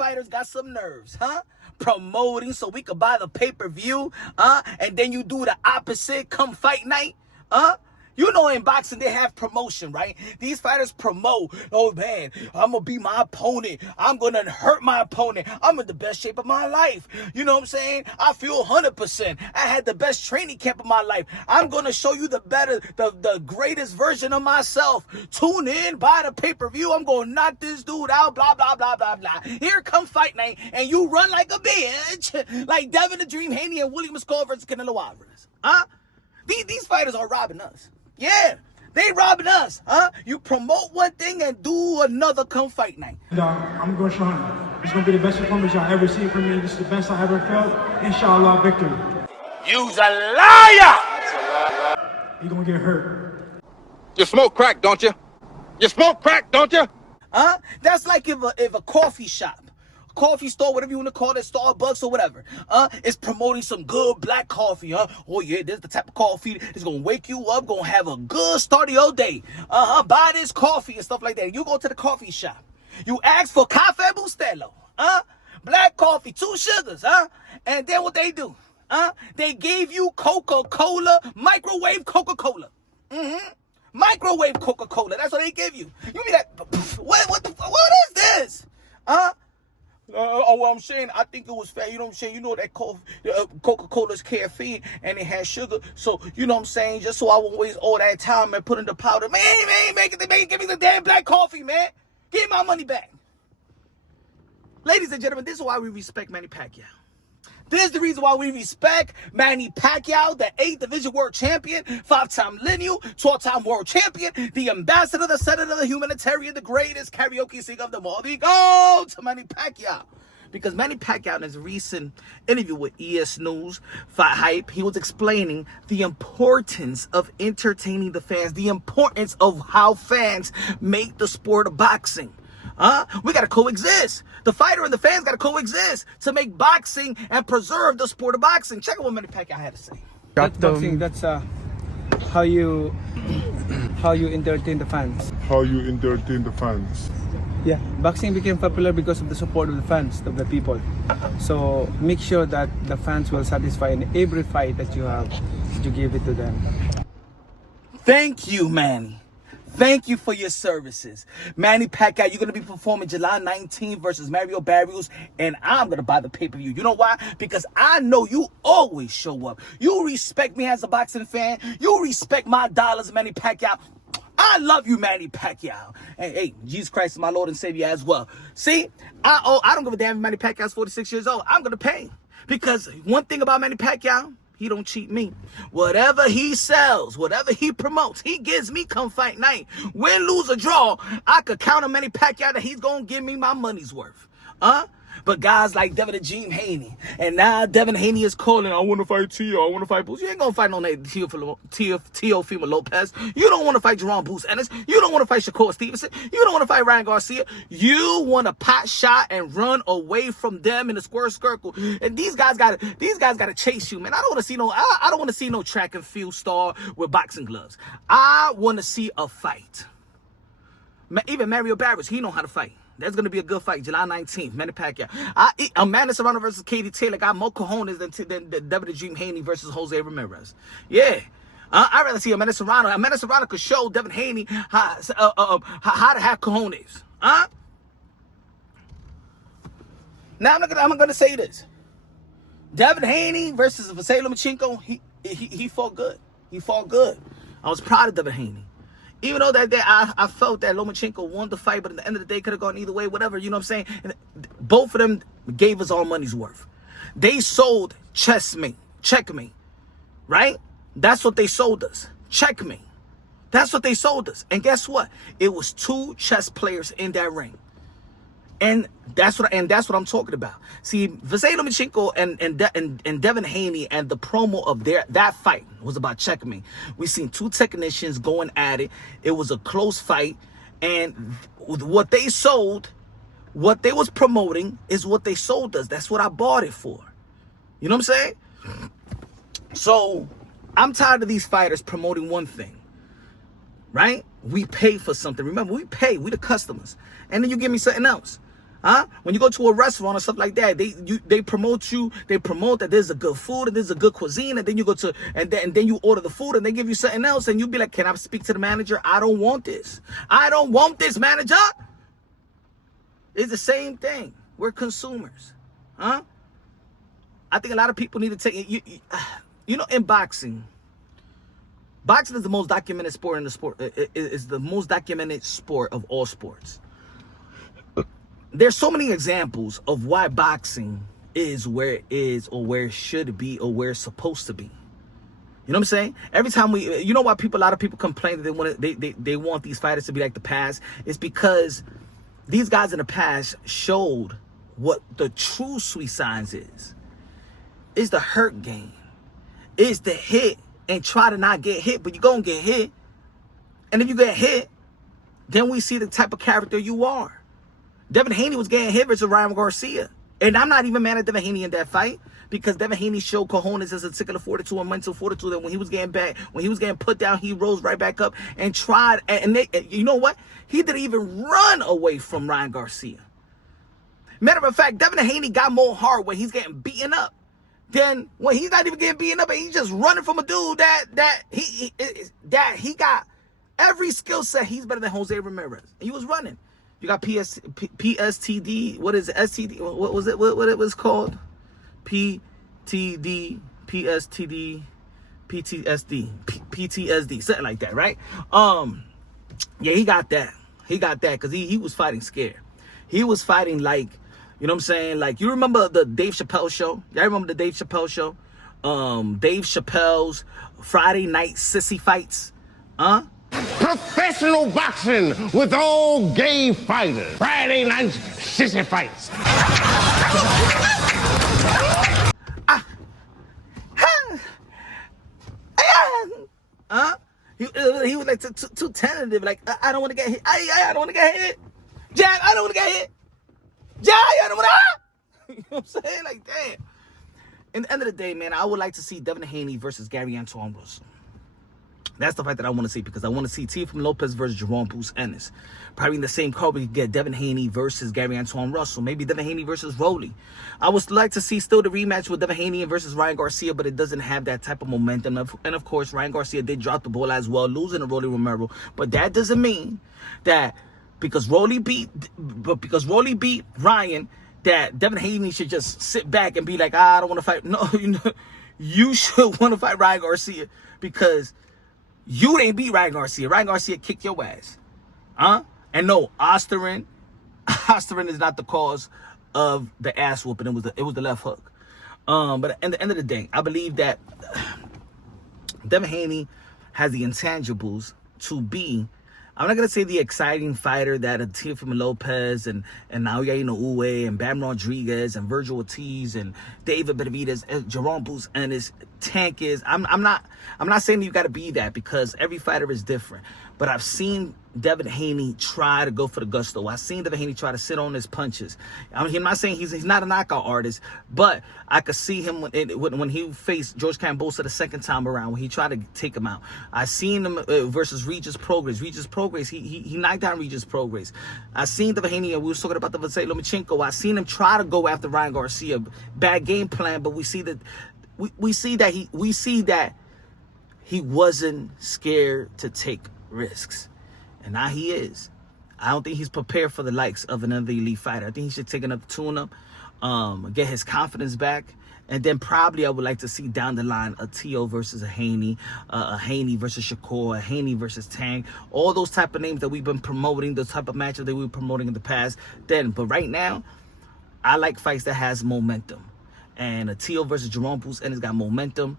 fighters got some nerves, huh? Promoting so we could buy the pay-per-view, and then you do the opposite come fight night, You know in boxing they have promotion, right? These fighters promote, oh man, I'm going to beat my opponent. I'm going to hurt my opponent. I'm in the best shape of my life. You know what I'm saying? I feel 100%. I had the best training camp of my life. I'm going to show you the greatest version of myself. Tune in, buy the pay-per-view. I'm going to knock this dude out, blah, blah, blah, blah, blah. Here come fight night, and you run like a bitch, like Devin the Dream Haney and William Skull versus Canelo Alvarez. These fighters are robbing us. Yeah, they robbing us, You promote one thing and do another come fight night. I'm going to show him. It's going to be the best performance y'all ever seen from me. This is the best I ever felt. Inshallah, victory. You's a liar! You're going to get hurt. You smoke crack, don't you? You smoke crack, don't you? That's like if a coffee shop, coffee store, whatever you want to call it, Starbucks or whatever, is promoting some good black coffee, Oh yeah, this is the type of coffee that's gonna wake you up, gonna have a good start of your day. Buy this coffee and stuff like that. You go to the coffee shop, you ask for Cafe Bustelo, black coffee, 2 sugars, and then what they do, they gave you Coca-Cola, microwave Coca-Cola, microwave Coca-Cola. That's what they give you. You mean that? What is this? Well, I'm saying, I think it was fair. You know what I'm saying? You know that Coca-Cola's caffeine and it has sugar. So, you know what I'm saying? Just so I won't waste all that time and put in the powder. Man, give me the damn black coffee, man. Give me my money back. Ladies and gentlemen, this is why we respect Manny Pacquiao. This is the reason why we respect Manny Pacquiao, the 8th Division World Champion, 5-time lineal, 12-time World Champion, the ambassador, the senator, the humanitarian, the greatest karaoke singer of them all. We go to Manny Pacquiao. Because Manny Pacquiao, in his recent interview with ES News, Fight Hype, he was explaining the importance of entertaining the fans, the importance of how fans make the sport of boxing. We got to coexist. The fighter and the fans got to coexist to make boxing and preserve the sport of boxing. Check out what Manny Pacquiao had to say. That's boxing. That's how you entertain the fans. How you entertain the fans. Yeah, boxing became popular because of the support of the fans, of the people. So make sure that the fans will satisfy in every fight that you have, that you give it to them. Thank you, Manny. Thank you for your services. Manny Pacquiao, you're going to be performing July 19th versus Mario Barrios, and I'm going to buy the pay-per-view. You know why? Because I know you always show up. You respect me as a boxing fan. You respect my dollars, Manny Pacquiao. I love you, Manny Pacquiao. And hey, Jesus Christ is my Lord and Savior as well. See, I don't give a damn if Manny Pacquiao's 46 years old. I'm going to pay. Because one thing about Manny Pacquiao, he don't cheat me. Whatever he sells, whatever he promotes, he gives me come fight night. Win, lose, or draw, I could count on Manny Pacquiao that he's going to give me my money's worth. But guys like Devin the Dream Haney, and now Devin Haney is calling, I want to fight Tio, I want to fight Boots. You ain't going to fight no Teofimo Lopez. You don't want to fight Jerome Boots Ennis. You don't want to fight Shakur Stevenson. You don't want to fight Ryan Garcia. You want to pot shot and run away from them in the square circle. And these guys got to chase you, man. I don't want to see no track and field star with boxing gloves. I want to see a fight. Even Mario Barrios, he know how to fight. That's going to be a good fight, July 19th, Manny Pacquiao. Amanda Serrano versus Katie Taylor got more cojones than Devin the Dream Haney versus Jose Ramirez. Yeah. I'd rather see Amanda Serrano. Amanda Serrano could show Devin Haney how to have cojones. Now, I'm going to say this. Devin Haney versus Vasily Lomachenko, he fought good. He fought good. I was proud of Devin Haney. Even though that day I felt that Lomachenko won the fight, but at the end of the day could have gone either way, whatever, you know what I'm saying? And both of them gave us our money's worth. They sold checkmate, right? That's what they sold us, checkmate. That's what they sold us. And guess what? It was 2 chess players in that ring. And that's what I'm talking about. See, Vasily Lomachenko and Devin Haney and the promo of that fight was about checkmate. We seen 2 technicians going at it. It was a close fight, and what they sold, what they was promoting is what they sold us. That's what I bought it for. You know what I'm saying? So I'm tired of these fighters promoting one thing, right? We pay for something. Remember, we pay. We the customers, and then you give me something else. Huh? When you go to a restaurant or stuff like that, they promote you. They promote that there's a good food and there's a good cuisine, and then you go to and then you order the food and they give you something else, and you be like, "Can I speak to the manager? I don't want this. I don't want this, manager." It's the same thing. We're consumers, huh? I think a lot of people need to take you know, in boxing. Boxing is the most documented sport in the sport. It is the most documented sport of all sports. There's so many examples of why boxing is where it is, or where it should be, or where it's supposed to be. You know what I'm saying? Every time you know why a lot of people complain that they want these fighters to be like the past? It's because these guys in the past showed what the true sweet science is. It's the hurt game. It's the hit and try to not get hit, but you're going to get hit. And if you get hit, then we see the type of character you are. Devin Haney was getting hit versus Ryan Garcia. And I'm not even mad at Devin Haney in that fight, because Devin Haney showed cojones as a particular fortitude and mental fortitude that when he was getting put down, he rose right back up and tried. And you know what? He didn't even run away from Ryan Garcia. Matter of fact, Devin Haney got more hard when he's getting beaten up than when he's not even getting beaten up and he's just running from a dude that he got every skill set. He's better than Jose Ramirez. And he was running. You got PSTD. What is it? STD? What was it? What it was called? PTD, PSTD, PTSD, something like that, right? Yeah, he got that. He got that because he was fighting scared. He was fighting like, you know what I'm saying? Like, you remember the Dave Chappelle show? Y'all remember the Dave Chappelle show? Dave Chappelle's Friday night sissy fights. Huh? Professional boxing with all gay fighters. Friday night sissy fights. He was like too tentative. Like, I don't want to get hit. I don't want to get hit. Jack, I don't want to get hit. Jack, I don't want to. You know what I'm saying? Like, damn. In the end of the day, man, I would like to see Devin Haney versus Gary Antoine Russell. That's the fight that I want to see, because I want to see Teofimo Lopez versus Jerome Bruce Ennis. Probably in the same card, we could get Devin Haney versus Gary Antoine Russell. Maybe Devin Haney versus Rolly. I would like to see still the rematch with Devin Haney versus Ryan Garcia, but it doesn't have that type of momentum. And of course, Ryan Garcia did drop the ball as well, losing to Rolly Romero. But that doesn't mean that because Rolly beat Ryan, that Devin Haney should just sit back and be like, I don't want to fight. No, you should want to fight Ryan Garcia, because you didn't beat Ryan Garcia. Ryan Garcia kicked your ass. Huh? And no, Osterman is not the cause of the ass whooping. It was the left hook. But at the end of the day, I believe that Devin Haney has the intangibles to be, I'm not going to say the exciting fighter that Teofimo Lopez and Naoya Inoue and Bam Rodriguez and Virgil Ortiz and David Benavidez and Jerome Bruce and his tank is. I'm not saying you got to be that, because every fighter is different. But I've seen Devin Haney try to go for the gusto. I've seen Devin Haney try to sit on his punches. I'm not saying he's not a knockout artist, but I could see him when he faced George Kambosos the second time around, when he tried to take him out. I seen him versus Regis Prograis. Regis Prograis, he knocked down Regis Prograis. I seen Devin Haney, we were talking about the Vasily Lomachenko. I seen him try to go after Ryan Garcia. Bad game plan, but we see that he wasn't scared to take risks. And now he is. I don't think he's prepared for the likes of another elite fighter. I think he should take another tune-up, get his confidence back, and then probably I would like to see down the line a Tio versus a Haney versus Shakur, a Haney versus Tang, all those type of names that we've been promoting, those type of matches that we were promoting in the past. But right now, I like fights that has momentum. And a Tio versus Jerome Bruce Ennis got momentum.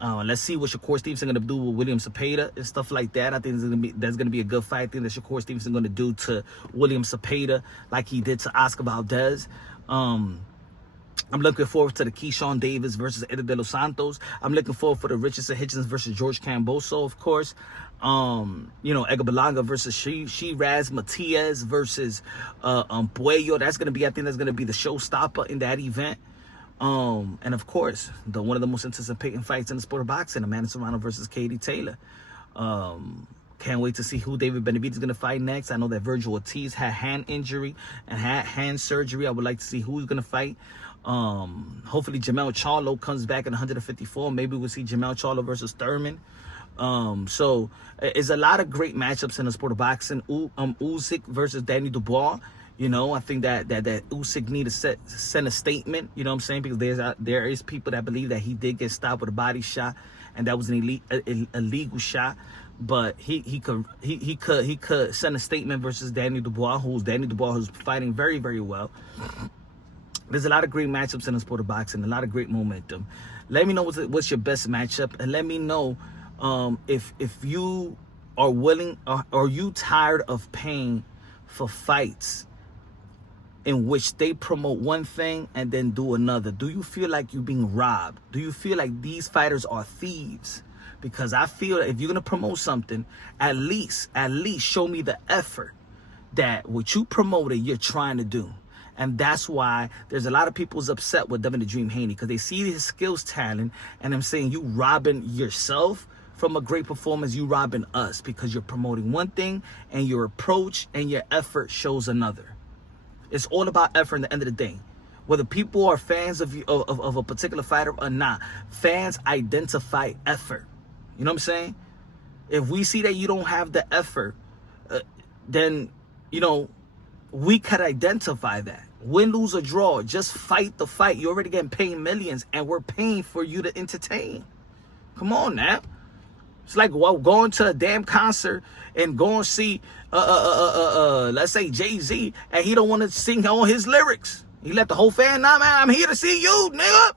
Let's see what Shakur Stevenson gonna do with William Cepeda and stuff like that. I think that's gonna be a good fight. I think that Shakur Stevenson gonna do to William Cepeda like he did to Oscar Valdez. I'm looking forward to the Keyshawn Davis versus Eddie De Los Santos. I'm looking forward for the Richardson Hitchens versus George Kambosos, of course. Edgar Berlanga versus Shiraz Matias versus Puello. I think that's gonna be the showstopper in that event. And of course, one of the most anticipating fights in the sport of boxing, Amanda Serrano versus Katie Taylor. Can't wait to see who David Benavidez is going to fight next. I know that Virgil Ortiz had hand injury and had hand surgery. I would like to see who he's going to fight. Hopefully Jamel Charlo comes back at 154. Maybe we'll see Jamel Charlo versus Thurman. So it's a lot of great matchups in the sport of boxing. Usyk versus Danny Dubois. You know, I think that Usyk need to send a statement. You know what I'm saying? Because there is people that believe that he did get stopped with a body shot, and that was an illegal shot. But he could send a statement versus Danny Dubois, who's fighting very, very well. There's a lot of great matchups in the sport of boxing, a lot of great momentum. Let me know what's your best matchup, and let me know if you are willing, or are you tired of paying for fights in which they promote one thing and then do another? Do you feel like you're being robbed? Do you feel like these fighters are thieves? Because I feel that if you're gonna promote something, at least show me the effort that what you promoted you're trying to do. And that's why there's a lot of people who's upset with Devin the Dream Haney, because they see his skills, talent, and I'm saying you robbing yourself from a great performance. You robbing us because you're promoting one thing and your approach and your effort shows another. It's all about effort at the end of the day. Whether people are fans of a particular fighter or not, fans identify effort. You know what I'm saying? If we see that you don't have the effort, then, you know, we could identify that. Win, lose, or draw, just fight the fight. You're already getting paid millions, and we're paying for you to entertain. Come on now. It's like, well, going to a damn concert and going to see, let's say Jay-Z, and he don't want to sing all his lyrics. He let the whole fan know, man, I'm here to see you, nigga.